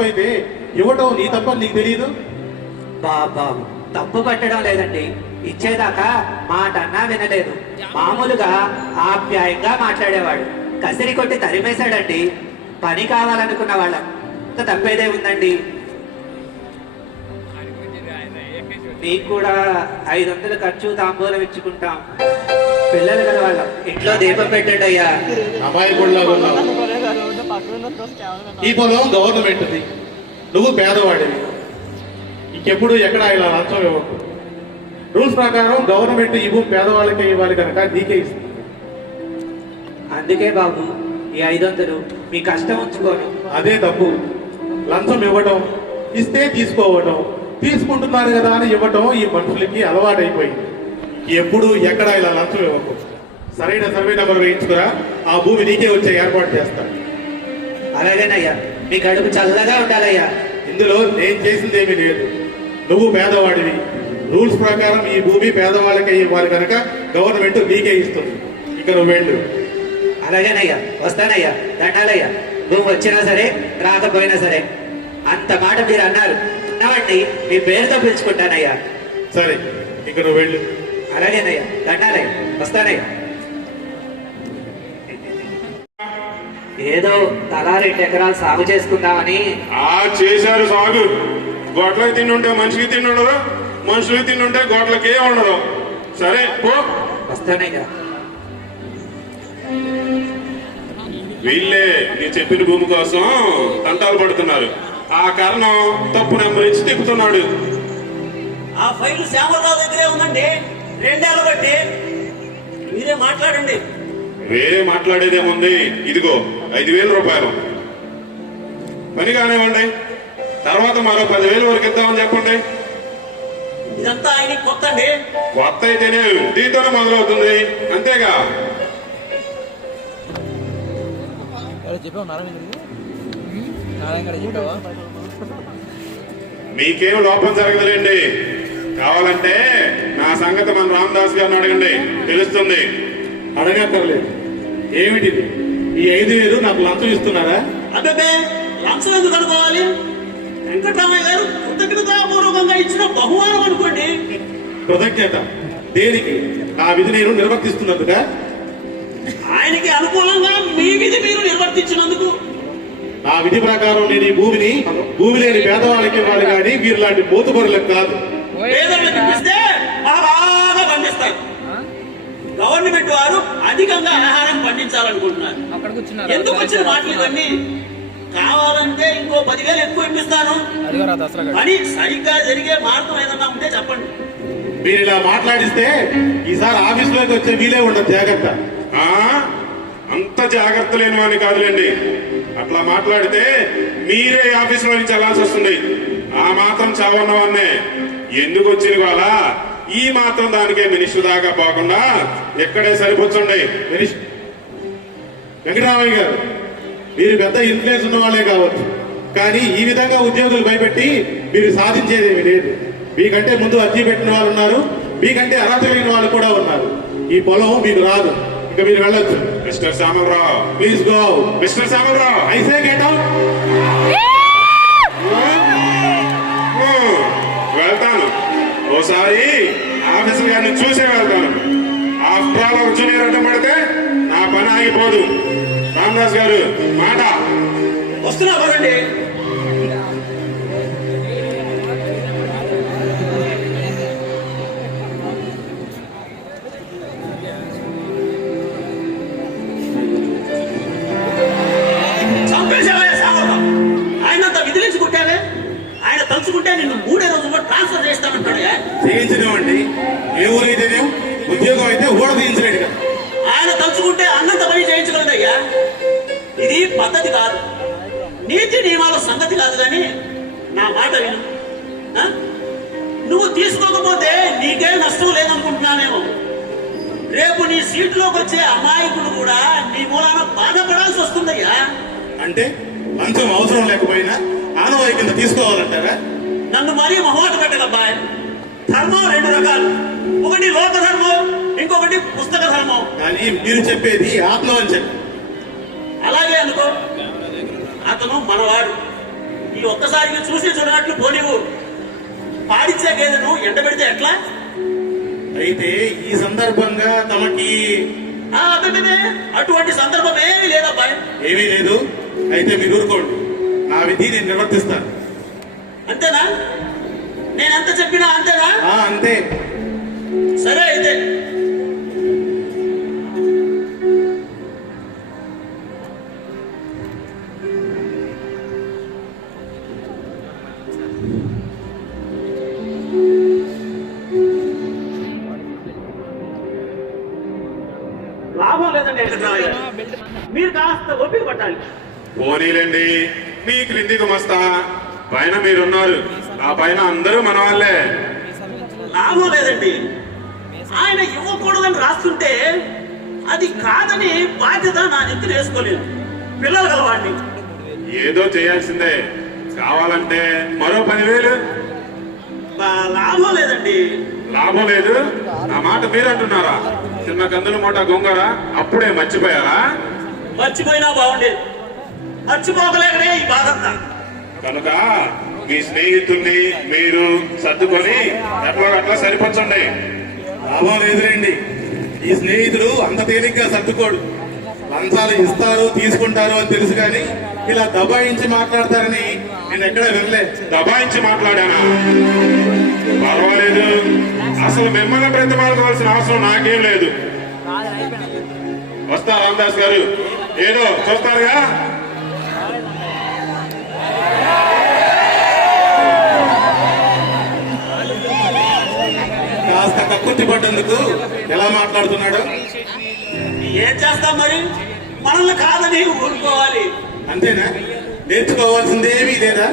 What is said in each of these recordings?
తప్పు అయితే ఇవ్వటం నీ తప్ప నీకు తెలియదు. బాబు తప్పు పట్టడం లేదండి, ఇచ్చేదాకా మాట అన్నా వినలేదు. మామూలుగా ఆప్యాయంగా మాట్లాడేవాడు, కసిరి కొట్టి తరిమేశాడండి. పని కావాలనుకున్న వాళ్ళం తప్పేదే ఉందండి. మీకు కూడా 500 ఖర్చు తాంబూలం ఇచ్చుకుంటాం. పిల్లలు కదా వాళ్ళం, ఇంట్లో దీపం పెట్టండి అయ్యా. అమ్మాయి కూడా ఈ పొలం గవర్నమెంట్ది, నువ్వు పేదవాడివి. ఇంకెప్పుడు ఎక్కడ ఇలా లంచం ఇవ్వకు. రూల్స్ ప్రకారం గవర్నమెంట్ ఈ భూమి పేదవాళ్ళకే ఇవ్వాలి కనుక నీకే ఇస్తుంది. అందుకే బాబు ఈ 500 మీ కష్టం ఉంచుకోను. అదే తప్పు. లంచం ఇవ్వటం, ఇస్తే తీసుకోవటం, తీసుకుంటున్నారు కదా అని ఇవ్వటం ఈ మనుషులకి అలవాటైపోయింది. ఎప్పుడు ఎక్కడ ఇలా లంచం ఇవ్వకు. సరైన సర్వే నెంబర్ వేయించుకురా, ఆ భూమి నీకే వచ్చే ఏర్పాటు చేస్తాను. అలాగేనయ్యా, మీ కడుపు చల్లగా ఉండాలయ్యా. ఇందులో నేను చేసిందేమీ లేదు. నువ్వు పేదవాడివి, రూల్స్ ప్రకారం ఈ భూమి పేదవాళ్ళకే ఇవ్వాలి కనుక గవర్నమెంట్ నీకే ఇస్తుంది. ఇక నువ్వు వెళ్ళు. అలాగేనయ్యా, వస్తానయ్యా. దండాలయ్యా. భూమి వచ్చినా సరే రాకపోయినా సరే అంత మాట మీరు అన్నారు ఉన్నవండి, మీ పేరుతో పిలుచుకుంటానయ్యా. సరే, ఇక నువ్వు వెళ్ళు. అలాగేనయ్యా, దండాలయ్యా, వస్తానయ్యా. ఏదో తలా 2 ఎకరాలు సాగు చేసుకుందామని. చేశారు సాగు. గొడ్లకి తిండుంటే మనిషికి తిండుండదు, మనుషులకి తిండుంటే గొడ్లకి ఏం ఉండదు. సరే పో. వస్తానయ్యా. వీళ్ళే నీ చెప్పిన భూమి కోసం తంటాలు పడుతున్నారు. ఆ కారణం తప్పు నెంబర్ ఇచ్చి తిప్పుతున్నాడు. ఆ ఫైల్ శ్యామరావు దగ్గరే ఉందండి, 2 ఏళ్ళ బట్టి. మీరే మాట్లాడండి. వేరే మాట్లాడేదేముంది, ఇదిగో 5,000 రూపాయలు పని కానివ్వండి. తర్వాత మరో 10,000 వరకు ఇద్దామని చెప్పండి. ఇదంతా ఆయన కొత్త అండి. కొత్త అయితేనే దీంతోనే మొదలవుతుంది, అంతేగా. మీకేం లోపం జరగదులేండి. కావాలంటే నా సంగతి మన రామదాస్ గారిని అడగండి, తెలుస్తుంది. అడగక్కర్లేదు. ఏమిటిది? ఈ 5,000 నాకు లంచం ఇస్తున్నారా? అబ్బే, లంచం ఎందుకు అనుకోవాలి? వెంకటరామయ్య గారు కృతజ్ఞతాపూర్వకంగా ఇచ్చిన బహుమానం అనుకోండి. కృతజ్ఞత దేనికి? నా విధి నేను నిర్వర్తిస్తున్నందుక? ఆయనకి అనుకూలంగా మీ విధి మీరు నిర్వర్తించినందుకు. నా విధి ప్రకారం నేను ఈ భూమి లేని పేదవాళ్ళకి ఇవ్వాలి కానీ వీరు లాంటి మోతుబరులకు కాదు. పేదలకు ఇప్పిస్తే బాగా పండిస్తారు. గవర్నమెంట్ వారు అధికంగా ఆహారం పండించాలనుకుంటున్నారు. ఎందుకు వచ్చిన మాటలు ఇవన్నీ? కావాలంటే ఇంకో 10,000 ఎక్కువ ఇప్పిస్తాను. అని సరిగ్గా జరిగే మార్గం ఏదన్నా ఉంటే చెప్పండి. మీరు ఇలా మాట్లాడిస్తే ఈసారి ఆఫీసులోకి వచ్చే వీలే ఉండదు. జాగ్రత్త. అంత జాగ్రత్త లేని వాడిని కాదులేండి. అట్లా మాట్లాడితే మీరే ఆఫీసులో నుంచి వెళ్లాల్సి వస్తుంది. ఆ మాత్రం చావన్నవాన్నే. ఎందుకు వచ్చిన వాళ్ళ ఈ మాత్రం దానికే మినిస్టర్ దాకా పోకుండా ఎక్కడే సరిపోతుండే. వెంకటరామయ్య గారు, మీరు పెద్ద ఇన్ఫ్లుయెన్స్ ఉన్న వాళ్ళే కావచ్చు, కానీ ఈ విధంగా ఉద్యోగులు భయపెట్టి మీరు సాధించేదేమీ లేదు. మీకంటే ముందు అర్జీ పెట్టిన వాళ్ళు ఉన్నారు, మీకంటే అర్హత లేని వాళ్ళు కూడా ఉన్నారు. ఈ పొలం మీకు రాదు, ఇక మీరు వెళ్ళొచ్చు. Mister Shyamalarao, please go. Mister Shyamalarao, I say get out. వెళ్తాను. ఓసారి ఆఫీసర్ గారిని చూసే వెళ్తాను. ఆఫ్టర్ ఆల్ ఒక జూనియర్ అడ్డం పడితే నా పని ఆగిపోదు. రామదాస్ గారు మాట. వస్తున్నా పదండి. చంపేశావే సామరావు. ఆయనంతా విదిలించి కొట్టావే. ఆయన తలుచుకుంటే నిన్ను 3 రోజుల్లో ట్రాన్స్ఫర్ చేస్తానంటాడు. చేయించలేమండి. ఏ ఊరైతేనే ఉద్యోగం అయితే ఊడ తీయించలేడు కదా. ఆయన తలుచుకుంటే అన్నంత పని చేయించగలదయ్యా. ఇది పద్ధతి కాదు, నీతి నియమాల సంగతి కాదు. కానీ నా మాట విను. నువ్వు తీసుకోకపోతే నీకే నష్టం లేదనుకుంటున్నానేమో. రేపు నీ సీట్లోకి వచ్చే అమాయకులు కూడా నీ మూలాన బాధపడాల్సి వస్తుందయ్యా. అంటే లంచం అవసరం లేకపోయినా ఆనవాయి కింద తీసుకోవాలంటారా? నన్ను మరీ మొహమాట పెట్టదబ్బాయ్. ధర్మం 2 రకాలు. ఒకటి లోక ధర్మం, ఇంకొకటి పుస్తక ధర్మం. కానీ మీరు చెప్పేది ఆత్మవంచన. అలాగే అనుకో. అతను మనవాడు. ఈ ఒక్కసారికి చూసి చూడనట్లు పోనివు. పాడిచ్చే గేదెను ఎండబెడితే ఎట్లా? అయితే ఈ సందర్భంగా తమకి అబ్బే, అటువంటి సందర్భం ఏమీ లేదబ్బాయి. ఏమీ లేదు. అయితే మీరు ఊరుకోండి, నా విధి నేను నిర్వర్తిస్తాను. అంతేనా? నేనెంత చెప్పినా అంతేనా? అంతే. సరే అయితే. లాభం లేదండి వెంకటరామయ్య గారు. మీరు కాస్త ఓపిక పట్టాలి. పోనీలండి, మీ క్రిందికి మస్తా పైన మీరున్నారు, ఆ పైన అందరూ మన వాళ్ళే. లాభం లేదండి. ఆయన ఇవ్వకూడదని రాస్తుంటే అది కాదని బాధ్యత నా నెత్తిన వేసుకోలేదు. పిల్లలు గలవాడిని. ఏదో చేయాల్సిందే. కావాలంటే మరో 10,000. లాభం లేదండి. లాభం లేదు నా మాట మీరు అంటున్నారా? చిన్న కందుల మూట గొంగర అప్పుడే మర్చిపోయారా? మర్చిపోయినా బాగుండేది. మర్చిపోకలేకనే ఈ బాధంతా. కనుక మీ స్నేహితుల్ని మీరు సర్దుకొని అట్లా సరిపరచండి. లాభం లేదులేండి. ఈ స్నేహితుడు అంత తేలిగ్గా సర్దుకోడు. లంచాలు ఇస్తారు తీసుకుంటారు అని తెలుసు, కానీ ఇలా దబాయించి మాట్లాడతారని నేను ఎక్కడ వినలేదు. దబాయించి మాట్లాడానా? పర్వాలేదు, అసలు మిమ్మల్ని బ్రతిమాలవలసిన అవసరం నాకేం లేదు. వస్తా రామదాస్ గారు, ఏదో చూస్తారుగా. కాస్త కక్కుర్తి పడ్డందుకు ఎలా మాట్లాడుతున్నాడు. ఏం చేస్తాం మరి? మనల్ని కాదని ఊరుకోవాలి. అంతేనా? నేర్చుకోవాల్సిందేమీ లేదా?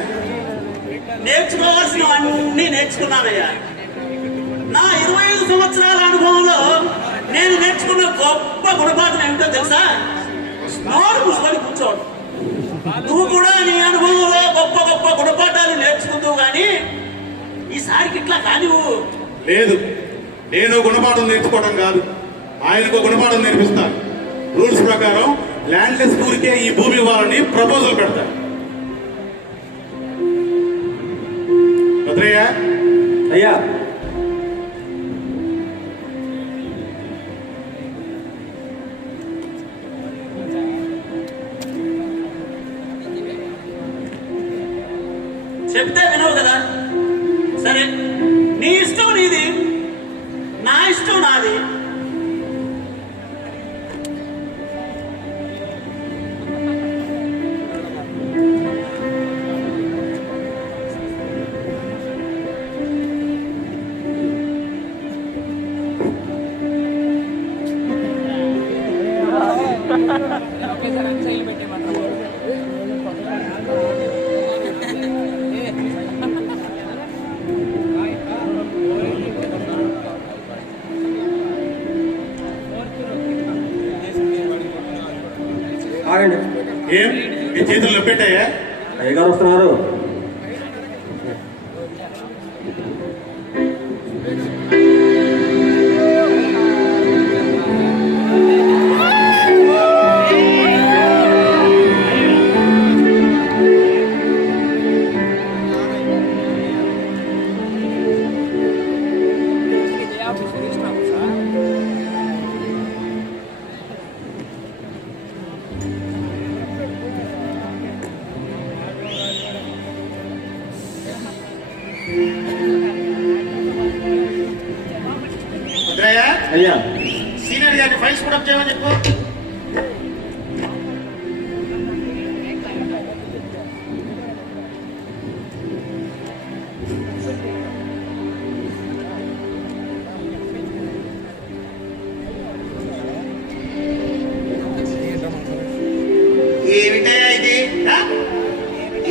నేర్చుకోవాల్సినవన్నీ నేర్చుకున్నానయ్యా. నా 25 సంవత్సరాల అనుభవంలో నేను నేర్చుకున్న గొప్ప గుణపాఠం ఏమిటో తెలుసా? నోరు మూసుకొని కూర్చోడు. నువ్వు కూడా నీ అనుభవంలో గొప్ప గొప్ప గుణపాఠాలు నేర్చుకుంటావు, కానీ ఈసారికి ఇట్లా కానివ్వు. లేదు, నేను గుణపాఠం నేర్చుకోవడం కాదు, ఆయనకు గుణపాఠం నేర్పిస్తాను. రూల్స్ ప్రకారం ల్యాండ్లెస్ ఊరికే ఈ భూమి ఇవ్వాలని ప్రపోజల్ పెడతాను. భద్రయ్య, అయ్యా, చెప్తే వినవు కదా. సరే, నీ ఇష్టం నీది, నా ఇష్టం నాది. ఆగండి. ఏం మీ చేతులు నొప్పెట్టాయా? అయ్యగారు వస్తున్నారు. భద్రయ్య, అయ్యా, సీనియర్ గారి ఫైల్స్ కూడా చేయమని చెప్పు. ఏమిటయ్యా ఇది?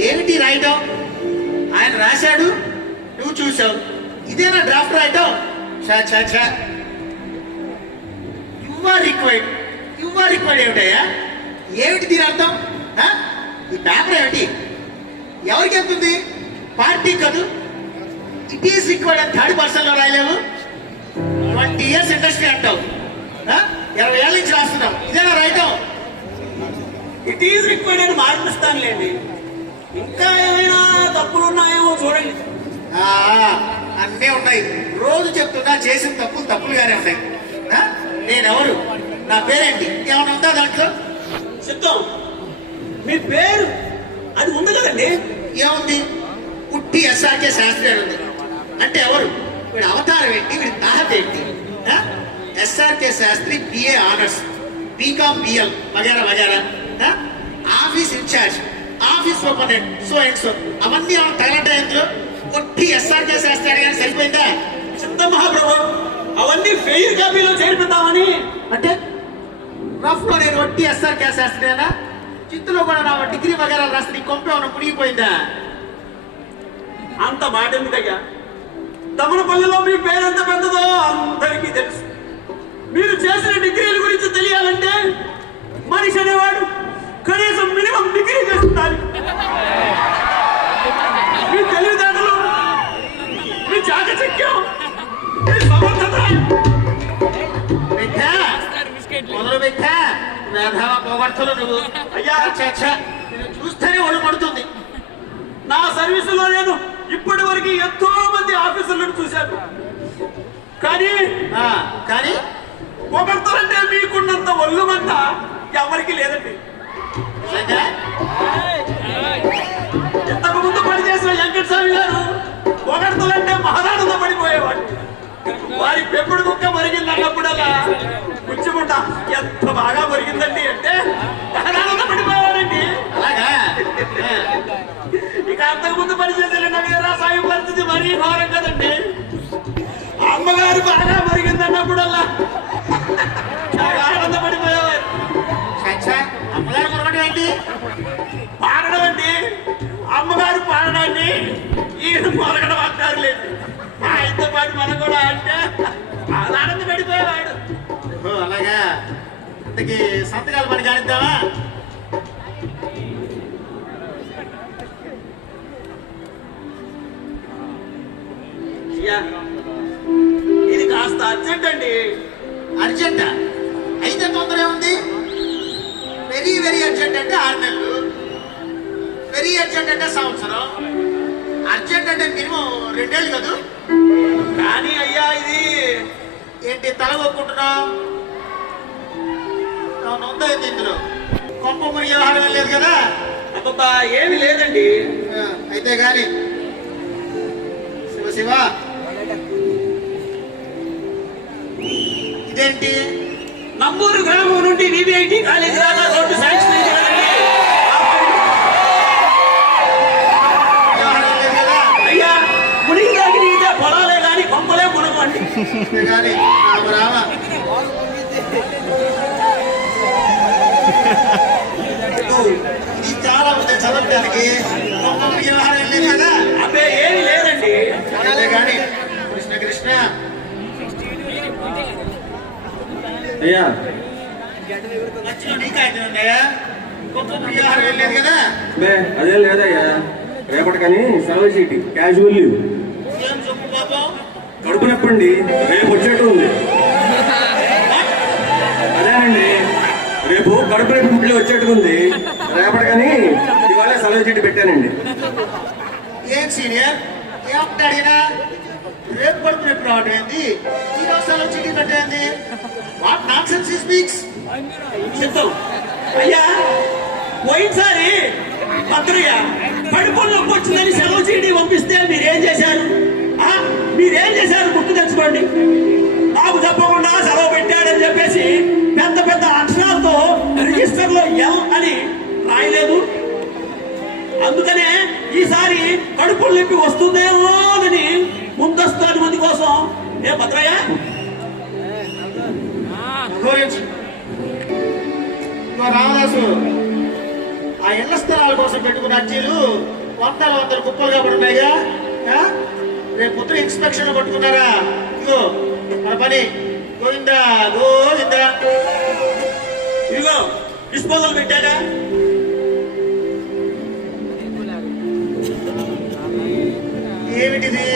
ఏమిటి రాయటం? ఆయన రాశాడు, నువ్వు చూసావు. ఇదేనా డ్రాఫ్ట్ రాయటం? యువర్ రిక్వైర్డ్ ఏమిటయ్యా? ఏమిటి దీని అర్థం? ఈ పేపర్ ఏమిటి? ఎవరికి వెళ్తుంది? పార్టీ కాదు. ఇట్ ఈస్ రిక్వైర్డ్ అని 3rd పర్సన్ లో రాయలేవు. 20 years ఇండస్ట్రీ అంటావు, 20 ఏళ్ళ నుంచి రాస్తున్నావు. ఇదేనా రాయటం? ఇట్ ఈస్ రిక్వైర్డ్ అని మార్పిస్తానులేండి. ఇంకా ఏమైనా ఎవరండి? అన్నీ ఉన్నాయి. రోజు చెప్తున్నా చేసిన తప్పులుగానే ఉన్నాయి. ఆ? నేనెవరు, నా పేరేంటి, ఏమైనా ఉందా దాంట్లో? సిద్ధం, మీ పేరు అది ఉంది కదండి. ఏముంది? పుట్టి ఎస్ఆర్కే శాస్త్రి అని ఉంది. అంటే ఎవరు? వీడి అవతారం ఏంటి, వీడి తాహత ఏంటి? SRK Shastri BA honours, BCom BL వగేరా వగేరా. Office incharge, office superintendent, so and so. అవన్నీ ఏమైనా తగలంటాయి ఇందులో? పుట్టి ఎస్ఆర్కే శాస్త్రి అని కానీ సరిపోయిందా? సిద్ధం మహాప్రభు, అవన్నీ ఫెయిర్ కాపీలో చేర్పిద్దామని. అంటే రఫ్ లో నేను వట్టి ఎస్ఆర్కే శాస్త్రినా? చిత్తులో కూడా నా డిగ్రీ వగేరాలు రాస్తే నీ కొంపే ఉన్న మునిగిపోయిందా? అంత మాట ఎందుకయ్యా? తమలపల్లిలో మీ పేరు ఎంత పెద్దదో అందరికీ తెలుసు. మీరు చేసిన డిగ్రీల గురించి తెలియాలంటే మనిషి అనేవాడు కనీసం మినిమం డిగ్రీ చేస్తుండాలి. మీ తెలివితేటలు, మీ చాకచక్యం, మీ సమర్థత. మొదలు పెట్టా వేధవ పోగొడతలు నువ్వు. అయ్యా, నేను చూస్తేనే ఒళ్ళు పడుతుంది. నా సర్వీసులో నేను ఇప్పటి వరకు ఎంతో మంది ఆఫీసర్లను చూశాను. కానీ కానీ పొగడ్తలంటే మీకున్నంత ఒళ్ళు మంట ఎవరికి లేదండి. ఇంతకు ముందు పనిచేసిన వెంకటస్వామి గారు పొగడ్తలంటే మహారాణంతో పడిపోయేవాడు. వారి పెంపుడు కుక్క మరిగింది అన్నప్పుడల్లా పుచ్చుకుంట ఎంత బాగా మరిగిందండి అంటే మహారాణంతో పడిపోయేవాడండి. అలాగా? ఇక అంతకు ముందు పనిచేసిన వీరాసాయి పరిస్థితి మరీ ఘోరం కదండి. అమ్మగారు బాగా మరిగిందన్నప్పుడల్లా చాలా ఆనందపడిపోయేవారు. అమ్మగారు కొనడం ఏంటి? పాడడం అండి. అమ్మగారు పాడడాన్ని ఈయన మొరగడం అంటారు లేదు. ఆయనతో పాటు మనం కూడా అంటే చాలా ఆనందపడిపోయేవాడు. అలాగా? ఇంతకీ సంతకాలు పని కానిద్దామా? ఇది కాస్త అర్జెంట్ అండి. అర్జెంటా? అయితే తొందర ఏముంది? వెరీ వెరీ అర్జెంట్ అంటే 6 నెలలు, వెరీ అర్జెంట్ అంటే సంవత్సరం, అర్జెంట్ అంటే మినిమం 2 ఏళ్ళు కదా. కానీ అయ్యా ఇది ఏంటి తల ఒప్పుకుంటున్నావు? ఉందా ఇందులో? కొంప మునిగి వ్యవహారం లేదు కదా? అబ్బా ఏమి లేదండి. అయితే గాని శివ శివ, ఇదేంటి? నంబూరు గ్రామం నుండి వివిఐటి కాలేజీ దాకా రోడ్డు శాంక్షన్ అయింది కదండి. వ్యవహారం లేదు కదా? అయ్యా, మునిగి దాకి నీదే పొలాలే కానీ కొంపలే మునగండి. కానీ రామ ఇది చాలా ఉంది చదవడానికి. కొంప మునిగి వ్యవహారం లేదు కదా? అబ్బే ఏమి లేదండి. అయితే గాని కృష్ణ కృష్ణ, అయ్యా లక్షలు నీకు అయితే ఉన్నాయా? కొంప మునిగి వ్యవహారం లేదు కదా? బే అదేం లేదయ్యా, రేపటికని సెలవు చీటి, క్యాజువల్ లీవ్. ఏం చెప్పు పాపం? కడుపు నొప్పండి, రేపు వచ్చేట్టు ఉంది. అదేనండి, రేపు కడుపు నొప్పి గుడ్లు వచ్చేట్టుకుంది. రేపటికని ఇవాళ సెలవు చీటి పెట్టానండి. ఏం సీనియర్, ఏమంటే అడిగినా రేపు పడుకుని ఎప్పుడు రావటం ఏంది? ఈ రోజు చీటీ పెట్టేంది? వాట్ నాన్ సెన్స్ ఈ స్పీక్స్? సిద్ధం అయ్యా, పోయినసారి భద్రయ్య కడుపులో వచ్చిందని సెలవు చీటీ పంపిస్తే మీరేం చేశారు? మీరేం చేశారు గుర్తు తెచ్చుకోండి. నాకు చెప్పకుండా సెలవు పెట్టాడని చెప్పేసి పెద్ద పెద్ద అక్షరాలతో రిజిస్టర్ లో ఎల్ అని రాయలేదు. అందుకనే ఈసారి కడుపులు నొప్పి వస్తుందేమో అని ముందస్తు అనుమతి కోసం ఏ భద్రయ్య రామదాసు, ఆ ఇళ్ల స్థలాల కోసం పెట్టుకున్న అర్జీలు వందల కుప్పలుగా పడున్నాయిగా. రేపు పొద్దున ఇన్స్పెక్షన్ పట్టుకున్నారా? ఇదిగో మన పని గోవిందా గోవిందా. ఇదిగో డిస్పోజల్ పెట్టాగా. ఏమిటిది?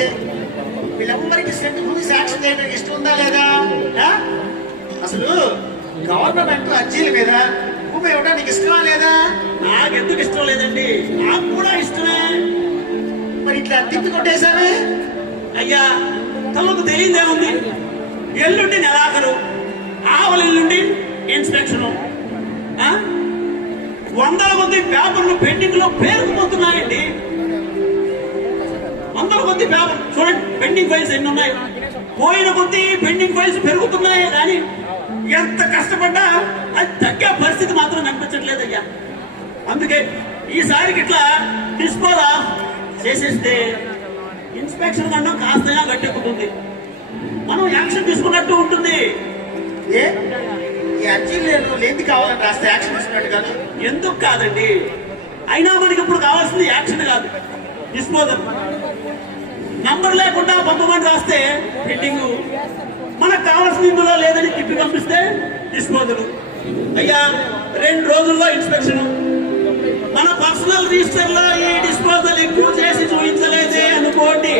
వీళ్ళెవ్వరికి సెంట్ భూమి సాక్ష్యం చేయడానికి ఇష్టం ఉందా లేదా? అసలు గవర్నమెంట్ అర్జీల మీద భూమి ఇవ్వడానికి ఇష్టమా లేదా? నాకెందుకు ఇష్టం లేదండి, నాకు కూడా ఇష్టమే. మరి ఇట్లా ఇలా తిప్పి కొట్టేశావే. అయ్యా తమకు తెలియదేముంది, ఎల్లుండి నెలాఖరు, ఆవల ఎల్లుండి ఇన్స్పెక్షన్. వందల కొద్ది పేపర్లు పెండింగ్ లో పేరుకుపోతున్నాయండి. వందల కొద్ది పేపర్ చూడండి, పెండింగ్ ఫైల్స్ ఎన్ని ఉన్నాయి. పోయిన కొద్ది పెండింగ్ ఫైల్స్ పెరుగుతున్నాయి, కానీ ఎంత కష్టపడ్డా అది తగ్గే పరిస్థితి మాత్రం కనిపించట్లేదయ్యా. అందుకే ఈసారికి ఇట్లా డిస్పోజ్ ఆఫ్ చేసేస్తే ఇన్స్పెక్షన్ కన్నా కాస్తైనా గట్టెక్కుతుంది, మనం యాక్షన్ తీసుకున్నట్టు ఉంటుంది. ఏ ఈ అర్జీలు లేంది కావాలని రాస్తే యాక్షన్ తీసుకున్నట్టు కాదు. ఎందుకు కాదండి, అయినా మనకి ఇప్పుడు కావాల్సింది యాక్షన్ కాదు, డిస్పోజల్. నంబర్ లేకుండా పంపమని రాస్తే పెండింగ్, మనకు కావాల్సింది ఇందులో లేదని తిప్పి పంపిస్తే డిస్పోజల్. అయ్యా 2 రోజుల్లో ఇన్స్పెక్షన్. మన పర్సనల్ రిజిస్టర్ లో ఈ డిస్పోజల్ ఎక్కువ చేసి చూపించలేదే అనుకోండి,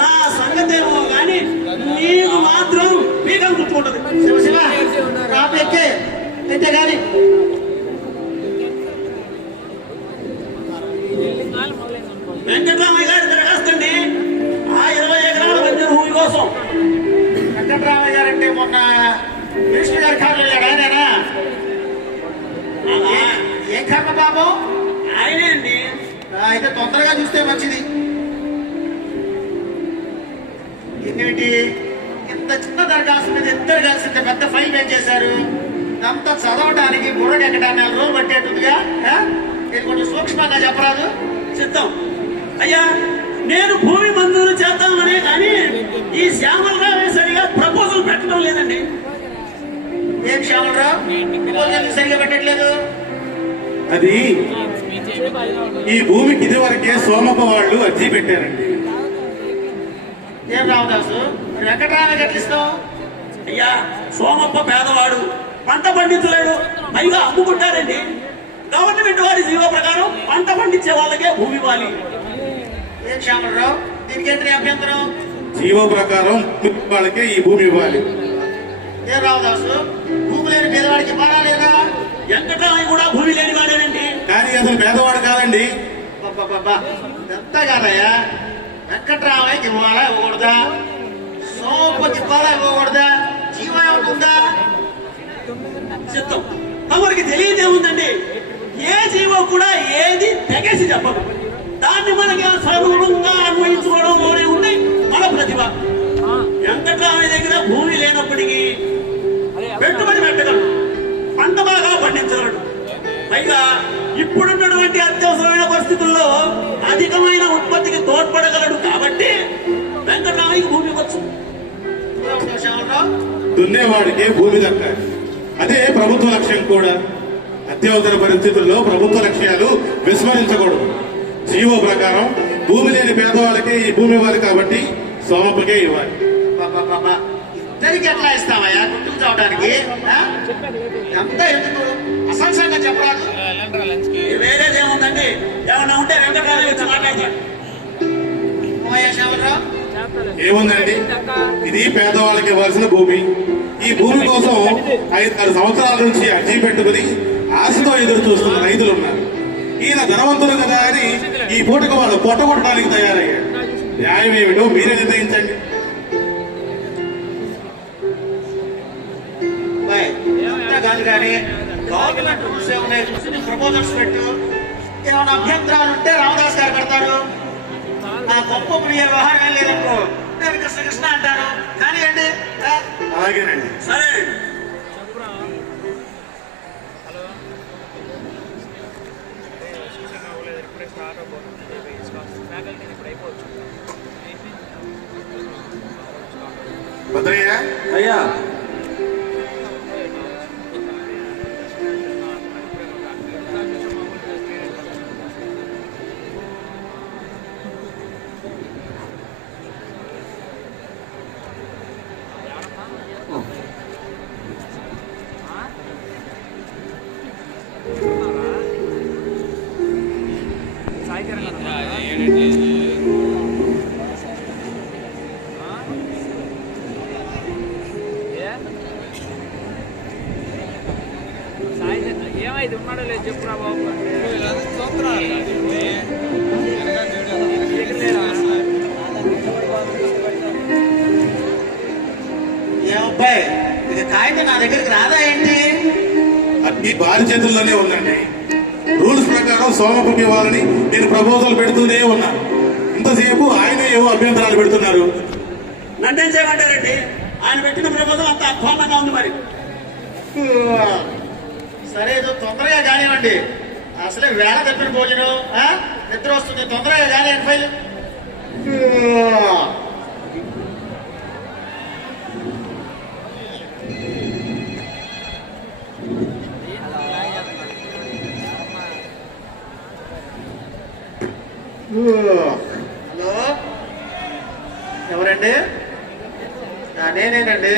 నా సంగతేమో కానీ నీకు మాత్రం పీకం గుర్తుకుంటది. శివ రాపు ఎక్కే అయితే గాని వెంకటరామయ్య గారి దరఖాస్తండి, ఆ 20 ఎకరాల బంజరు భూమి కోసం. వెంకటరామయ్య గారంటే మొన్న మినిస్టర్ గారి కారు వెళ్ళాడు ఆయనేనా? ఏం కర్మ బాబు? ఆయనే అండి. అయితే తొందరగా చూస్తే మంచిది. ఏంటి ఇంత చిన్న దరఖాస్తు మీద ఇద్దరు కలిసి ఇంత పెద్ద ఫైల్ ఏం చేశారు? అంతా చదవడానికి బుర్రకి ఎక్కడానికి 4 రోజులు పట్టేట్టుగా. ఇది కొంచెం సూక్ష్మంగా చెప్పరాదు? సిద్ధం. అయ్యా నేను భూమి మంజూరు చేద్దామనే కానీ ఈ శ్యామలరావు సరిగా ప్రపోజల్ పెట్టడం లేదండి. ఏం శ్యామలరావు ప్రపోజల్ సరిగా పెట్టట్లేదు? అది ఈ భూమికి ఇదివరకే సోమప్ప వాళ్ళు అర్జీ పెట్టారండి. ఏం రామదాసు వెంకటరామయ్య ఎట్లా ఇస్తావు? అయ్యా సోమప్ప పేదవాడు, పంట పండించలేడు, పైగా అమ్ముకుంటారండి. గవర్నమెంట్ వారి జీవో ప్రకారం పంట పండించే వాళ్ళకే భూమి ఇవ్వాలి. ఏం శ్యామలరావు దీనికి ఏంటి అభ్యంతరం? జీవో ప్రకారం వాళ్ళకే ఈ భూమి ఇవ్వాలి. ఏం రామదాసు భూమి లేని పేదవాడికి ఇవ్వాలా లేదా? వెంకటరామయ్య కూడా భూమి లేని వాడేనండి. కానీ అసలు పేదవాడు కాదండి. ఎంత కాదయ్యా, వెంకటరామయ్యకి ఇవ్వాలా ఇవ్వకూడదా? సోమప్పకి ఇవ్వాలా ఇవ్వకూడదా? జీవో ఏమైనా ఉందా? చిత్తం తమరికి తెలియదేముందండి, ఏ జీవో కూడా ఏది తెగేసి చెప్పదు. దాన్ని మనకి సర్వంగా అన్వయించుకోవడంలోనే ఉంది మన ప్రతిభ. వెంకటరామయ్య దగ్గర భూమి లేనప్పటికీ పెట్టుబడి పెట్టగలడు, పంట బాగా పండించగలడు. పైగా ఇప్పుడున్నటువంటి అత్యవసరమైన పరిస్థితుల్లో అధికమైన ఉత్పత్తికి తోడ్పడగలడు. కాబట్టి వెంకటరామయ్యకి భూమి ఇవ్వచ్చు. శ్యామలరావు దున్నేవాడికే భూమి దక్కాలి, అదే ప్రభుత్వ లక్ష్యం కూడా. అత్యవసర పరిస్థితుల్లో ప్రభుత్వ లక్ష్యాలు విస్మరించకూడదు. జీవో ప్రకారం భూమి లేని పేదవాళ్ళకే ఈ భూమి ఇవ్వాలి, కాబట్టి సోమప్పకే ఇవ్వాలి. ఇద్దరికి ఎట్లా ఇస్తామయ్యా గుర్తుకు చావడానికి? ఎంత ఎందుకు అసంశంగా చెప్పరాదు? వేరేదేముందండి, ఏమన్నా ఉంటే వెంకటరామయ్య వచ్చి మాట్లాడతాడు. శ్యామలరావు ఏముందండి, ఇది పేదవాళ్ళకి ఇవ్వాల్సిన భూమి. ఈ భూమి కోసం 5-6 సంవత్సరాల నుంచి అర్జీ పెట్టుకుని ఆశతో ఎదురు చూస్తున్న రైతులు ఉన్నారు. ఈయన ధనవంతులు కదా అని ఈ పూటకు వాళ్ళు పొట్టగొట్టడానికి తయారయ్యారు. న్యాయం ఏమిటో మీరే నిర్ణయించండి. కాదు కానీ గవర్నమెంట్ రూల్స్ ఏమన్నా చూసి ప్రపోజల్స్ పెట్టు. ఏమైనా అభ్యంతరాలు ఉంటే రామదాస్ గారు పెడతారు. నా గొప్ప ప్రియ వ్యవహారం ఏం లేదనుకో నేను కృష్ణ కృష్ణ అంటాను. కానీ అండి అలాగేనండి. సరే భద్రయ్య, అయ్యా ఏమైంది ఉన్నాడో లేదు చెప్పురా బాబు. కాగితం నా దగ్గరికి రాదా ఏంటి? అది వారి చేతుల్లోనే ఉందండి. రూల్స్ ప్రకారం సోమపుకి ఇవ్వాలని నేను ప్రపోజల్ పెడుతూనే ఉన్నాను. ఇంతసేపు ఆయన ఏవో అభ్యంతరాలు పెడుతున్నారు. నన్నేం చేయమంటారండి? ఆయన పెట్టిన ప్రపోజల్ అంత అధ్వానంగా ఉంది మరి. సరే ఏదో తొందరగా కానివ్వండి. అసలే వేళ తప్పిన భోజనం, నిద్ర వస్తుంది, తొందరగా కానివ్వండి ఫైల్. హలో, ఎవరండి? నేనేనండి.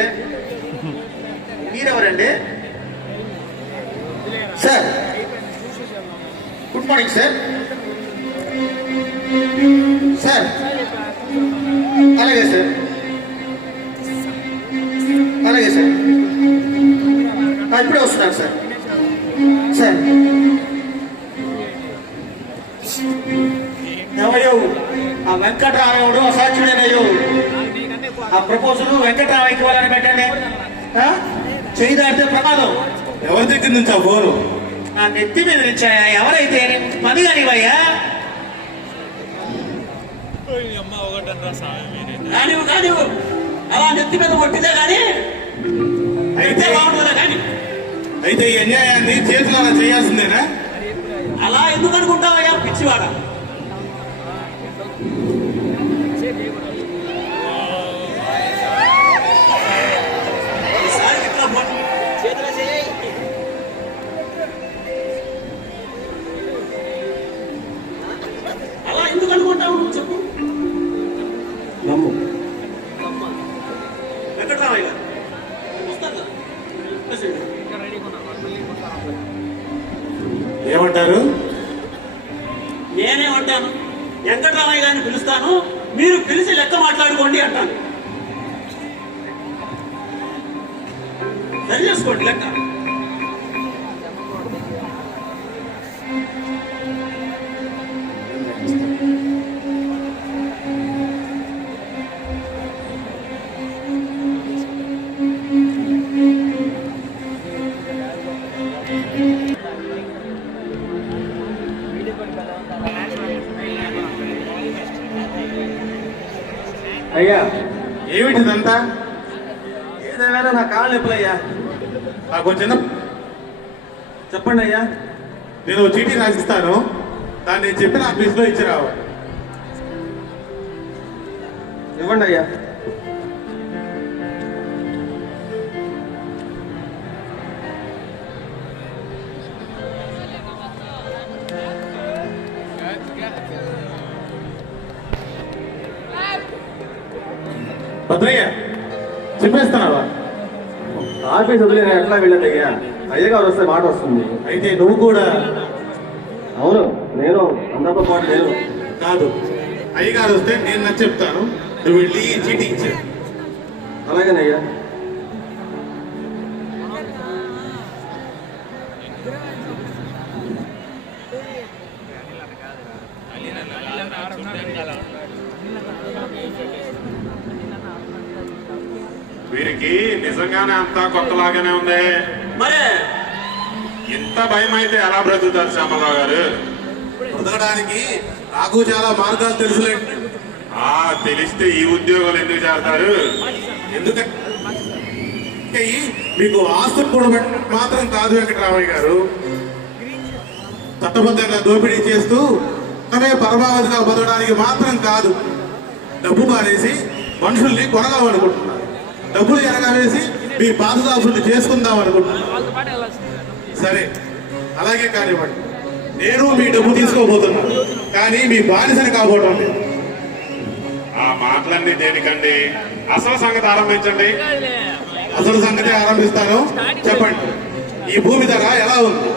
మీరెవరండి? Sir, good morning sir. Sir, అలాగే సార్, అలాగే సార్, ఇప్పుడే వస్తున్నాను సార్. సార్, ఎవరు ఆ వెంకటరామయ్యుడు అసాధ్యుడేనయ్యో. ఆ ప్రపోజల్ వెంకటరామయ్యకి ఇవ్వాలని పెట్టండి. చేయి దాటితే ప్రమాదం. ఎవరి దగ్గర నుంచి ఆ ఫోను? నా నెత్తి మీద ఇచ్చాయా? ఎవరైతే పని కానివయ్యా. కానివ్వు అలా నెత్తి మీద కొట్టితే కానీ అయితే బాగుంటుందా? కానీ అయితే ఈ అన్యాయాన్ని చేతులారా చేయాల్సిందేనా? అలా ఎందుకు అనుకుంటావయ్యా పిచ్చివాడ? ఈసారి ఇట్లా చేతులు చేయి. అలా ఎందుకు అనుకుంటావు నువ్వు చెప్పు. వెంకటరామయ్య గారు వస్తాను కదా. ఏమంటారు? నేనేమంటాను? వెంకటరామయ్య గారిని పిలుస్తాను, మీరు పిలిచి లెక్క మాట్లాడుకోండి అంటాను. సరి చేసుకోండి లెక్క. అయ్యా, ఏమిటిదంతా? ఏదేమైనా నా కాళ్ళు నొప్పులయ్యా. నాకు చిన్న చెప్పండి అయ్యా. నేను చీటీ రాసిస్తాను, దాన్ని నేను చెప్పిన ఆఫీస్లో ఇచ్చి రావాలి. ఇవ్వండి అయ్యా. భద్రయ్య, చెప్పేస్తున్నావా? ఆఫీస్ వదిలి నేను ఎట్లా వెళ్ళండి అయ్యా? అయ్యగారు వస్తే మాట వస్తుంది. అయితే నువ్వు కూడా? అవును, నేను అందరితో పాటు నేను. కాదు, అయ్యగారు వస్తే నేను నచ్చ చెప్తాను, నువ్వు వెళ్ళి చీటీ ఇచ్చే. అలాగేనయ్యా. వీరికి నిజంగానే అంతా కొత్తలాగానే ఉంది. మరే ఇంత భయం అయితే ఎలా బ్రతుకుతారు శ్యామరావు గారు? బ్రతకడానికి నాకు చాలా మార్గాలు తెలుసులే. తెలిస్తే ఈ ఉద్యోగాలు ఎందుకు చేస్తారు? ఎందుకంటే మీకు ఆస్తులు కూడా మాత్రం కాదు వెంకటరామయ్య గారు, చట్టబద్ధంగా దోపిడీ చేస్తూ అవే పరమావధిగా బతకడానికి మాత్రం కాదు. డబ్బు మానేసి మనుషుల్ని కొనదాం అనుకుంటున్నారు, డబ్బులు ఎరగవేసి మీ పాదుదాసుల్ని చేసుకుందాం అనుకుంటున్నారు. సరే, అలాగే కానివ్వండి, నేను మీ డబ్బు తీసుకోబోతున్నాను, కానీ మీ బానిసని కాబోవడం లేదు. ఆ మాటలన్నీ దేనికండి? అసలు సంగతి ఆరంభించండి. అసలు సంగతి ఆరంభిస్తాను, చెప్పండి. ఈ భూమి ధర ఎలా ఉంది?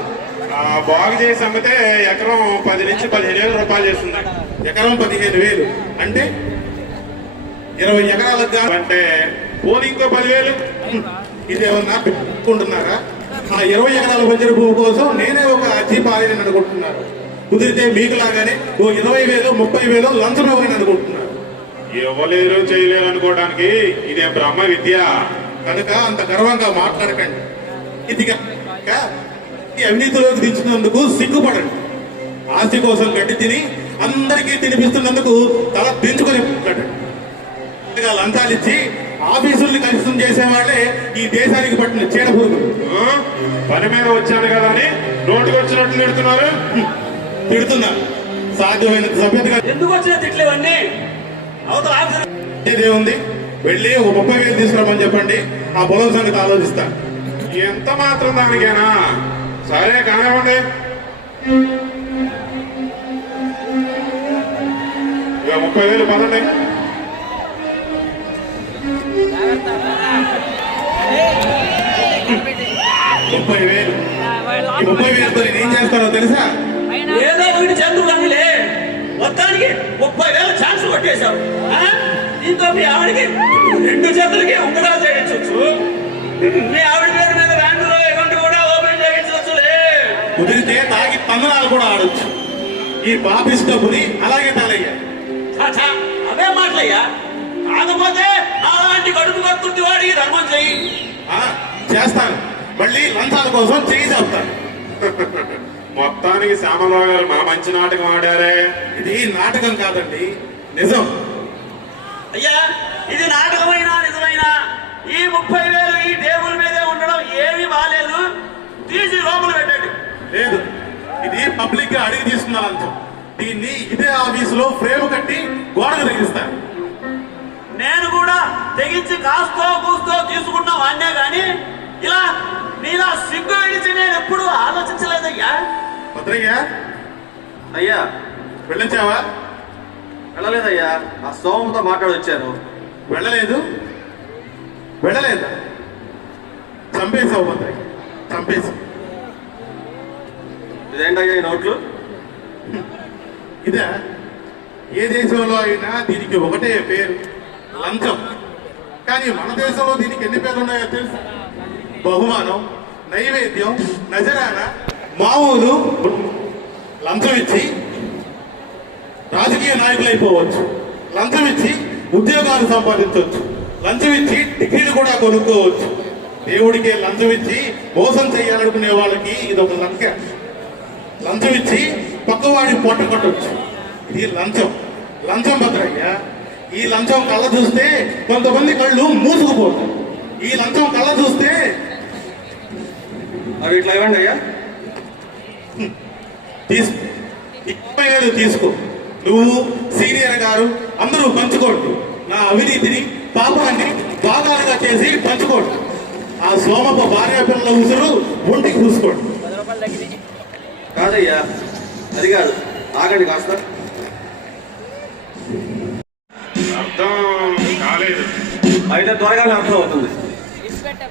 బాగు చేసి అమ్మితే ఎకరం 10 నుంచి 15,000 రూపాయలు చేస్తుంది. ఎకరం 15,000 అంటే 20 ఎకరాలకు అంటే పోనీ ఇంకో 10,000. ఇదేమన్నా పెట్టుకుంటున్నారా? ఆ 20 ఎకరాల బంజరు భూమి కోసం నేనే ఒక అర్జీ పాలని అనుకుంటున్నాను. కుదిరితే మీకు లాగానే ఓ 20,000 30,000 లంచం ఇవ్వాలని అనుకుంటున్నాను. ఇవ్వలేరు చేయలేరు అనుకోవడానికి ఇదే బ్రహ్మ విద్య. కనుక అంత గర్వంగా మాట్లాడకండి. ఇదిగా ఈ అవినీతిలోకి దించినందుకు సిగ్గుపడండి. ఆస్తి కోసం గడ్డి తిని అందరికీ తినిపిస్తున్నందుకు తల దించుకొని మాట్లాడండి. లంచాలు ఇచ్చి ఆఫీసుల్ని కలుషితం చేసేవాళ్లే ఈ దేశానికి పట్టిన చీడపురుగులు. పని మీద వచ్చాను కదా అని నోటికి వచ్చినట్లు తిడుతున్నారు. తిడుతున్నారు. సాధ్యమైన సభ్యతగా ఎందుకు వచ్చిన తిట్లేవన్నీ అవతల ఆఫీసర్ ఇదేముంది, వెళ్ళి ఒక 30,000 తీసుకురామని చెప్పండి. ఆ పొలం సంగతి ఆలోచిస్తా. ఎంత మాత్రం దానికేనా? సరే కానివ్వండి. ఇక 30,000 పదండి. ఈ 30,000తో నేనేం చేస్తానో తెలుసా? ఏదో ఒకటి చంద్రుడు అనిలే మొత్తానికి 30,000 ఛాన్స్ కొట్టేశావు. దీంతో మీ ఆవిడకి 2 చేతులకి ఉంగరాలు చేయించవచ్చు. మీ ఆవిడ పేరు మీద బ్యాంకులో అకౌంట్ కూడా ఓపెన్ చేయించవచ్చులే. కుదిరితే తాగి తందనాలు కూడా ఆడొచ్చు. ఈ పాపిస్ డబ్బుని అలాగే తాగయ్యా. అవే మాటలయ్యా. కాకపోతే అలాంటి కడుపు కత్తుర్తి వాడికి ధర్మం చెయ్యి. చేస్తాను. మళ్ళీ లంచాల కోసం చేయి చెప్తాను. మొత్తానికి శ్యామరావు గారు మా మంచి నాటకం ఆడారే. ఇది నాటకం కాదండి, నిజం. అయ్యా, ఇది నాటకమైనా నిజమైనా ఈ 30,000 ఈ టేబుల్ మీదే ఉండడం ఏమీ బాలేదు. తీసి లోపల పెట్టండి. లేదు, ఇది పబ్లిక్ గా అడిగి తీసుకున్న లంచం. దీన్ని ఇదే ఆఫీసులో ఫ్రేమ్ కట్టి గోడకు తగిలిస్తాను. నేను కూడా తెగించి కాస్తో కూస్తో తీసుకున్న వాడినే గాని ఇలా నీలా సిగ్గు విడిచి నేను ఎప్పుడు ఆలోచించలేదయ్యా. భద్రయ్య, అయ్యా వెళ్ళొచ్చావా? వెళ్ళలేదయ్యా, ఆ సోమంతో మాట్లాడొచ్చాను. వెళ్ళలేదు. చంపేశావు భద్రయ్య, చంపేశావు. ఇదేంటయ్యా ఈ నోట్లు? ఇదా? ఏ దేశంలో అయినా దీనికి ఒకటే పేరు, లంచం. కానీ మన దేశంలో దీనికి ఎన్ని పేర్లు ఉన్నాయో తెలుసు? బహుమానం, నైవేద్యం, నజరానా, మామూలు. లంచం ఇచ్చి రాజకీయ నాయకులు అయిపోవచ్చు. లంచం ఇచ్చి ఉద్యోగాలు సంపాదించవచ్చు. లంచం ఇచ్చి డిగ్రీలు కూడా కొనుక్కోవచ్చు. దేవుడికి లంచం ఇచ్చి మోసం చేయాలనుకునే వాళ్ళకి ఇది ఒక లంక. లంచం ఇచ్చి పక్కవాడి పొట్ట కొట్టవచ్చు. ఇది లంచం. లంచం భద్రయ్య. ఈ లంచం కళ్ళ చూస్తే కొంతమంది కళ్ళు మూసుకుపోతాయి. ఈ లంచం కళ్ళ చూస్తే అవి ఇట్లా ఇవ్వండి అయ్యా. తీసుకో, 20,000 తీసుకో. నువ్వు, సీనియర్ గారు అందరూ పంచుకోండి. నా అవినీతిని, పాపాన్ని భాగాలుగా చేసి పంచుకోండి. ఆ సోమప్ప భార్య పిల్లల ఉసురు ఒంటికి చూసుకోండి. కాదయ్యా, అది కాదు. ఆగండి కాస్త. అర్థం కాలేదు. అయితే త్వరగానే అర్థం అవుతుంది.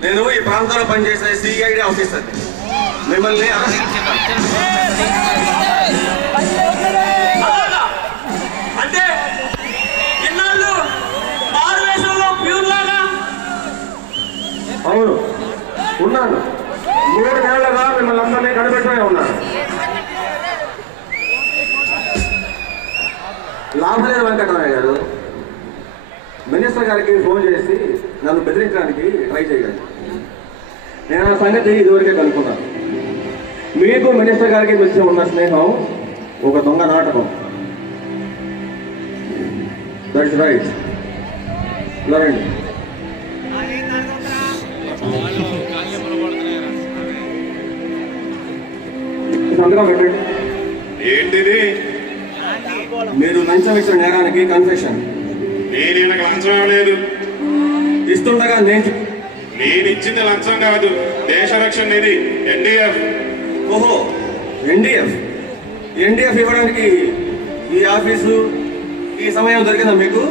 నేను ఈ ప్రాంతంలో పనిచేసే సిఐడి ఆఫీసర్. మిమ్మల్ని అలాగా? అంటే ఇన్నాళ్ళు మారువేషంలో ప్యూర్ లాగా అవును ఉన్నాను. 3 నెలలుగా మిమ్మల్ని అందరినీ కనిపెట్టుకునే ఉన్నాను. లాభలేదు వెంకటరామయ్య గారు. మినిస్టర్ గారికి ఫోన్ చేసి నన్ను బెదిరించడానికి ట్రై చేయాలి. నేను ఆ సంగతి ఇదివరకే కనుక్కున్నాను. మీకు మినిస్టర్ గారికి మధ్య ఉన్న స్నేహం ఒక దొంగ నాటకం. That's right. రండి. సంతకం పెట్టండి. ఏంటిది? మీరు లంచం ఇచ్చిన నేరానికి కన్ఫెషన్. నేను ఈయనకు లంచం ఇవ్వలేదు. ఇస్తుండగా నేను నేను ఇచ్చింది లంచం కాదు, దేశ రక్షణ నిధి, NDF. ఓహో, NDF. NDF ఇవ్వడానికి ఈ ఆఫీసు, ఈ సమయం దొరికిందా మీకు?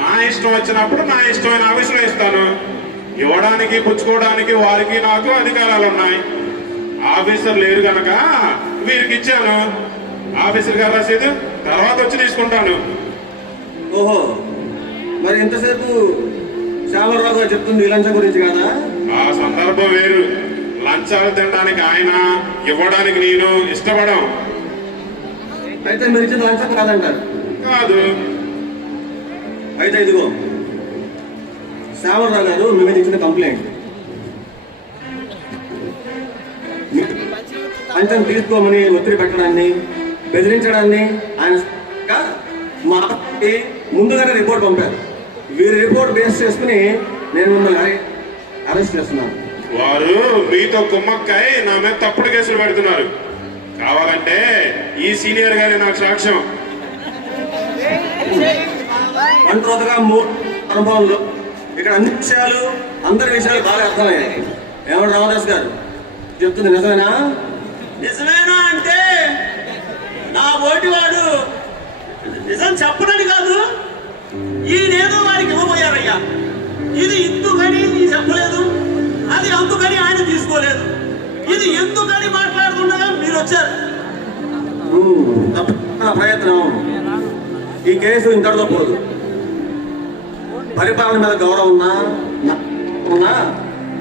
నా ఇష్టం వచ్చినప్పుడు నా ఇష్టమైన ఆఫీసులో ఇస్తాను. ఇవ్వడానికి, పుచ్చుకోవడానికి వారికి నాకు అధికారాలు ఉన్నాయి. ఆఫీసర్ లేరు కనుక వీరికి ఇచ్చాను. ఆఫీసర్ గారు రసీదు తర్వాత వచ్చి తీసుకుంటాను. ఓహో, మరి ఇంతసేపు శ్యామరావు గారు చెప్తుంది ఈ లంచం గురించి కాదా? ఆ సందర్భం వేరు. లంచాలు తినడానికి ఆయన, ఇవ్వడానికి నేను ఇష్టపడం. అయితే మీరు ఇచ్చిన లంచం కాదంటారు? కాదు. అయితే ఇదిగో శ్యామలరావు గారు మీ మీద ఇచ్చిన కంప్లైంట్. అంచనా తీసుకోమని ఒత్తిడి పెట్టడాన్ని, బెదిరించడాన్ని ఆయన మా ముందుగానే రిపోర్ట్ పంపారు. వీరి రిపోర్ట్ బేస్ చేసుకుని నేను మిమ్మల్ని అరెస్ట్ చేస్తున్నాను. వారు మీతో కుమ్మక్కాయి నా మీద తప్పుడు కేసులు పెడుతున్నారు. కావాలంటే ఈ సీనియర్ గారే నాకు సాక్ష్యం. అంతగా అనుభవంలో ఇక్కడ అన్ని విషయాలు, అందరి విషయాలు బాగా అర్థమయ్యాయి. ఏమంటారు రామదాస్ గారు, చెప్తుంది నిజమేనా? నిజమేనా అంటే నా ఓటివాడు నిజం చెప్పనని కాదు, ఈయనేదో వారికి ఇవ్వబోయారయ్యా. ఇది ఇందుకని నీ చెప్పలేదు, అది అందుకని ఆయన తీసుకోలేదు, ఇది ఎందుకని మాట్లాడుతుండగా మీరు వచ్చారు. నా ప్రయత్నం ఈ కేసు ఇంతటితో పోదు. పరిపాలన మీద గౌరవం ఉన్నా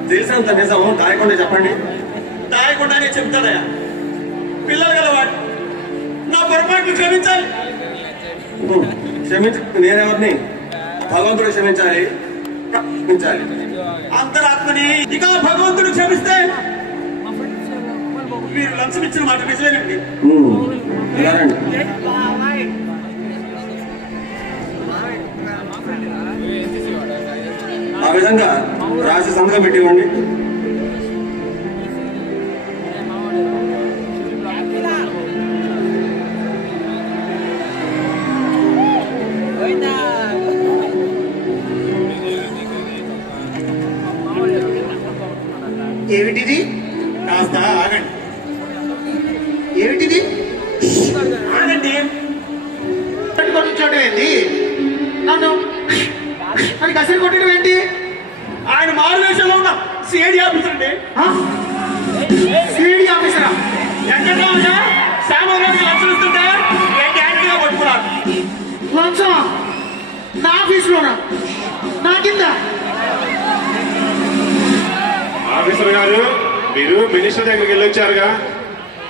తెలిసినంత నిజం దాయకుండా చెప్పండి. దాయకుండానే చెప్తానయ్యా. పిల్లలు గలవాడు, నా పొరపాట్లు క్షమించాలి. నేనెవరిని? భగవంతుడు క్షమించాలి. అంతరాత్మని ఇక భగవంతుడు క్షమిస్తే మీరు లంచం ఇచ్చిన మాట నిజమేనండి. ఆ విధంగా రాసి సంతకం పెట్టివ్వండి. ఏమిటిది? కాస్త ఆగండి. ఏమిటిది? ఆగండి. కొట్టడం ఏంటి? నన్ను అని కసిరి కొట్టడం ఏంటి? ఆయన మారువేషంలో ఉన్న సిఐడి ఆఫీసర్ అండి. సిఐడి ఆఫీసరా? వెంకటరామయ్య శ్యామల్ గారికి లంచం ఇస్తుంటే యాంటీగా పట్టుకున్నారు. లంచమా? నా ఆఫీసులోనా? నా కింద? ఆఫీసర్ గారు, మీరు మినిస్టర్ దగ్గరికి వెళ్ళొచ్చారుగా?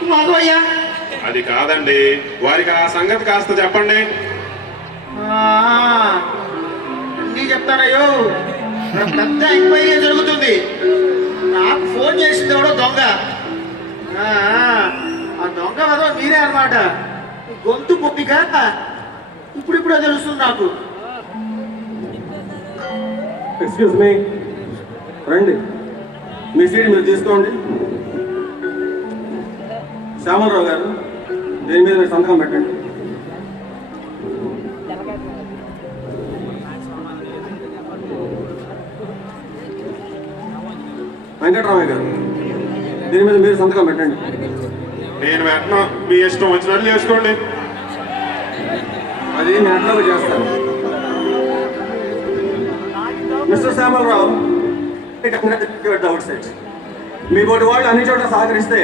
మాధవయ్యా, అది కాదండి, వారికి ఆ సంగతి కాస్త చెప్పండి. అన్నీ చెప్తానయ్యో. పెద్ద ఎంక్వైరీ జరుగుతుంది. నాకు ఫోన్ చేసింది ఎవడో దొంగ. ఆ దొంగ వదో మీరే అన్నమాట. గొంతు పొప్పిక ఇప్పుడిప్పుడే తెలుస్తుంది నాకు. ఎక్స్క్యూజ్ మీ, రండి. మీ సీట్ మీరు తీసుకోండి. శ్యామలరావు గారు, దీని మీద మీరు సంతకం పెట్టండి. వెంకటరామయ్య గారు, దీని మీద మీరు సంతకం పెట్టండి. నేను వెంటనే మీ ఇష్టం వచ్చినట్లు చేసుకోండి. అది నేను అట్లాగే చేస్తాను. మిస్టర్ శ్యామలరావు, అవుట్ సైడ్ మీ పోటీ వాళ్ళు అన్ని చోట్ల సహకరిస్తే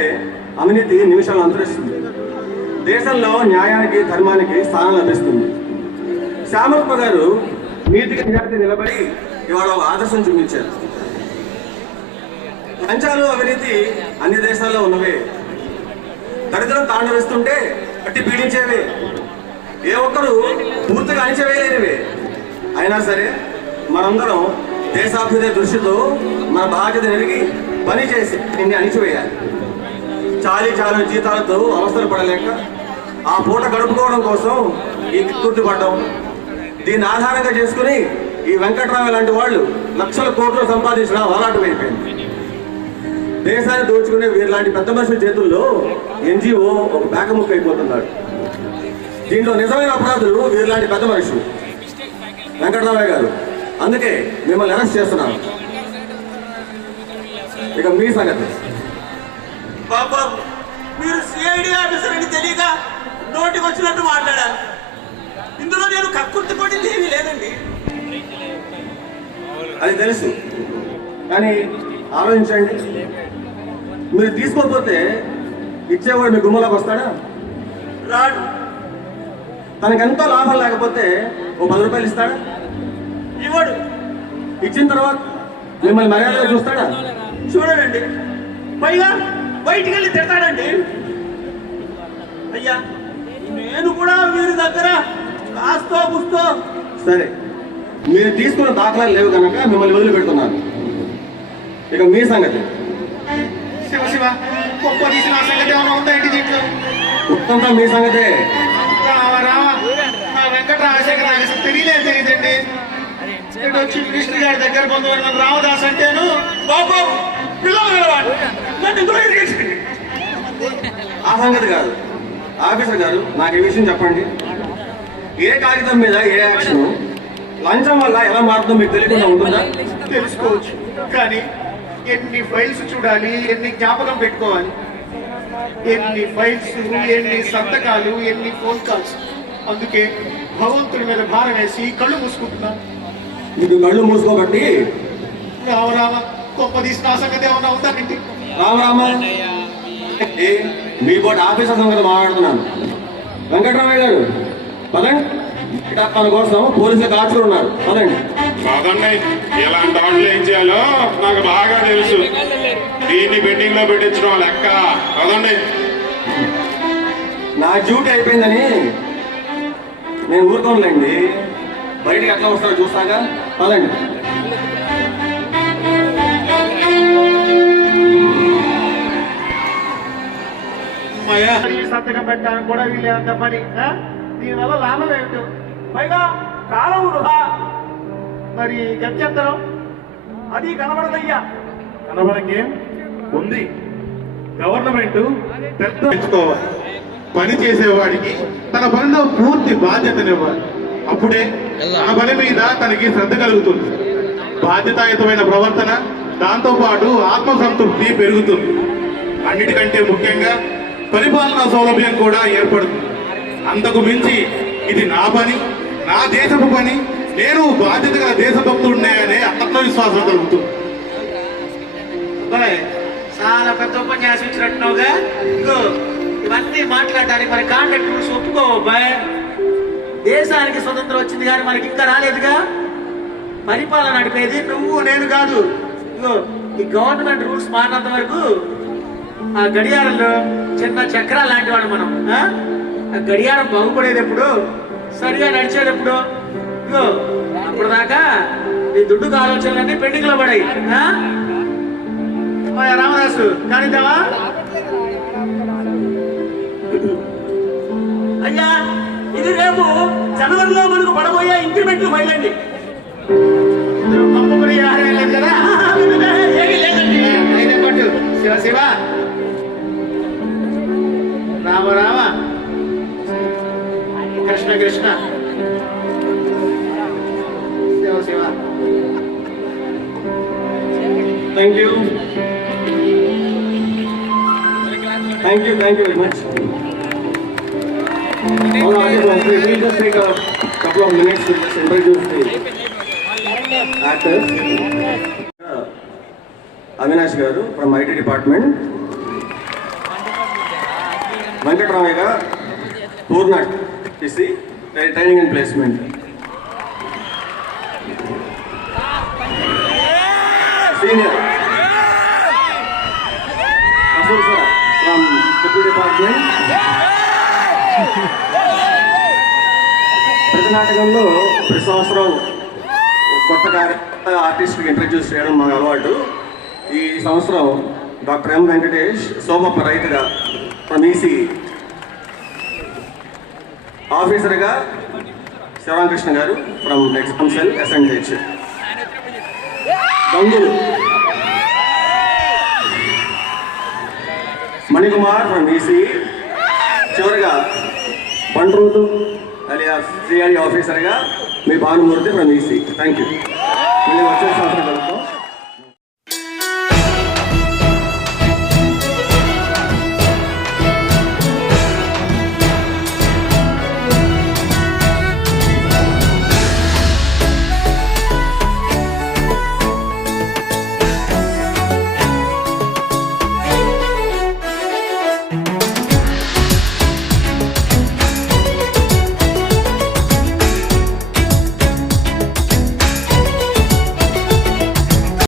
అవినీతి నిమిషాలు అంతరిస్తుంది. దేశంలో న్యాయానికి, ధర్మానికి స్థానం లభిస్తుంది. శ్యామలప్ప గారు నీతికి నిజాయితీ నిలబడి ఇవాళ ఆదర్శం చూపించారు. లంచాలు, అవినీతి అన్ని దేశాల్లో ఉన్నవే. దరిద్రం తాండవిస్తుంటే కట్టి పీడించేవే. ఏ ఒక్కరు పూర్తిగా అణిచివేయలేనివే. అయినా సరే మనందరం దేశాభివృద్ధి దృష్టితో మన బాధ్యత నెరిగి పని చేసి దీన్ని అణిచివేయాలి. చాలీ చాలని జీతాలతో అవసరం పడలేక ఆ పూట గడుపుకోవడం కోసం ఈ గుర్తుపడ్డం, దీన్ని ఆధారంగా చేసుకుని ఈ వెంకట్రావు లాంటి వాళ్ళు లక్షల కోట్లు సంపాదించిన అలవాటు అయిపోయింది. దేశాన్ని దోచుకునే వీరిలాంటి పెద్ద మనుషుల చేతుల్లో ఎన్జిఓ ఒక బ్యాకముక్ అయిపోతున్నాడు. దీంట్లో నిజమైన అపరాధులు వీరిలాంటి పెద్ద మనుషులు. వెంకటరామయ్య గారు, అందుకే మిమ్మల్ని అరెస్ట్ చేస్తున్నాను. ఇక మీ సంగతి. బాబు, మీరు సిఐడి ఆఫీసర్ అని తెలియక నోటికి వచ్చినట్టు మాట్లాడారు. ఇందులో నేను కక్కుర్తి పడింది ఏమీ లేదండి. అది తెలుసు, కానీ ఆలోచించండి. మీరు తీసుకోకపోతే ఇచ్చేవాడు మీ గుమ్మలోకి వస్తాడా? రాడు. తనకెంతో లాభం లేకపోతే ఓ 10 రూపాయలు ఇస్తాడా? ఇవ్వడు. ఇచ్చిన తర్వాత మిమ్మల్ని మర్యాదగా చూస్తాడా? చూడడండి. పైగా బయటికి వెళ్ళి తిడతాడండి. అయ్యా, నేను కూడా వీరి దగ్గర కాస్తో పుస్తో. సరే, మీరు తీసుకున్న దాఖలాలు లేవు కనుక మిమ్మల్ని వదిలిపెడుతున్నాను. ఇక మీ సంగతి. శివ శివ గొప్ప తీసిన ఆ సంగతి ఏమైనా ఉందా ఏంటి దీంట్లో? ఉత్తంతా మీ సంగతే. రావా రావా నా వెంకట రాజశేఖర్ నాకు అసలు తెలియదండి. ఇక్కడ వచ్చి కృష్ణ గారి దగ్గర బంధువులు నన్ను రామదాస్ అంటేను బాబు పిల్లలు నన్ను ఇందులో ఇరిగేసింది. ఆ సంగతి కాదు. ఆఫీసర్ గారు నాకు ఈ విషయం చెప్పండి. ఏ కాగితం మీద ఏ యాక్షన్ లంచం వల్ల ఎలా మారుతుందో మీకు తెలియకుండా ఉంటుందా? తెలుసుకోవచ్చు, కానీ ఎన్ని ఫైల్స్ చూడాలి, ఎన్ని జ్ఞాపకం పెట్టుకోవాలి, ఎన్ని ఫైల్స్, ఎన్ని సంతకాలు, ఎన్ని ఫోన్ కాల్స్. అందుకే భగవంతుడి మీద భారం వేసి కళ్ళు మూసుకుంటున్నాను. మీకు కళ్ళు మూసుకోబట్టి రామరామ గొప్ప తీసిన ఆ సంగతి ఏమన్నా ఉందండి? రామరామ మీ పోటీ ఆఫీసర్ సంగతి మాట్లాడుతున్నాను. వెంకటరామయ్య గారు పదండి. తన కోసం పోలీసులు కాచులు ఉన్నారు. పదండి. కాదండి, ఇలాంటి వాళ్ళు ఏం చేయాలో నాకు బాగా తెలుసు. దీన్ని బెడ్డింగ్ లో పెట్టించడం లెక్క. కాదండి, నా డ్యూటీ అయిపోయిందని నేను ఊరుకోనులేండి. బయటికి ఎట్లా వస్తారో చూస్తాగా. పదండి. సంతకం పెట్టడానికి కూడా వీళ్ళంత పని. దీనివల్ల లాభం ఏమిటో, పైగా కాలం వృధా. మరి గత్యంతరం అది కనబడదయ్యా. కనబడకేం ఉంది. గవర్నమెంట్ పెద్ద పెంచుకోవాలి. పని చేసేవాడికి తన పనిలో పూర్తి బాధ్యతనివ్వాలి. అప్పుడే తన పని మీద తనకి శ్రద్ధ కలుగుతుంది. బాధ్యతాయుతమైన ప్రవర్తన, దాంతో పాటు ఆత్మసంతృప్తి పెరుగుతుంది. అన్నిటికంటే ముఖ్యంగా పరిపాలనా సౌలభ్యం కూడా ఏర్పడుతుంది. అంతకు మించి ఇది నా పని, నా దేశపు పని, నేను బాధ్యతగా దేశభక్తుడినే అనే ఆత్మవిశ్వాసం కలుగుతుంది. చాలా పెద్ద ఉపన్యాసం ఇచ్చినట్టుగా. ఇగో ఇవన్నీ మాట్లాడడానికి మరి కాంట్రాక్ట్ రూల్స్ ఒప్పుకోబాయ్. దేశానికి స్వతంత్రం వచ్చింది కానీ మనకి ఇంకా రాలేదుగా. పరిపాలన నడిపేది నువ్వు నేను కాదు. ఇగో ఈ గవర్నమెంట్ రూల్స్ మారినంత వరకు ఆ గడియారంలో చిన్న చక్రాలు లాంటి వాడు మనం. ఆ గడియారం బాగుపడేది ఎప్పుడు, సరిగా నడిచేది ఎప్పుడు. ఇగో అప్పుడు దాకా ఈ దుడ్డుకు ఆలోచనలన్నీ పెండింగ్ లో పడాయి. రామదాసు కానిద్దామా? అయ్యా, ఇది రేపు జనవరిలో మనకు పడబోయే ఇంక్రిమెంట్లు ఫైల్ అండి. కదా Shiva Shiva Rama Rama Krishna Krishna Shiva Shiva. Thank you very much. We'll just take a couple of minutes to just introduce the actors. Avinash garu from IT department, Venkataramaiah garu Purna TC training and placement, senior అసూర్ సార్ ఫ్రమ్ డిప్యూటీ డిపార్ట్మెంట్. ప్రతి నాటకంలో ప్రతి సంవత్సరం కొత్త ఆర్టిస్ట్కి ఇంట్రడ్యూస్ చేయడం మాకు అలవాటు. ఈ సంవత్సరం డాక్టర్ ఎం వెంకటేష్ సోమప్ప రైతుగా ఫ్రమ్ ఈసీ, ఆఫీసర్గా Sivaramakrishna garu from exam cell SNH, Gangulu Manikumar from EC, చివరిగా బండ్రోతు alias CID ఆఫీసర్గా మీ Bhanumurthy from EC. Thank you. మళ్ళీ వచ్చే సంవత్సరం కలుగుతాం.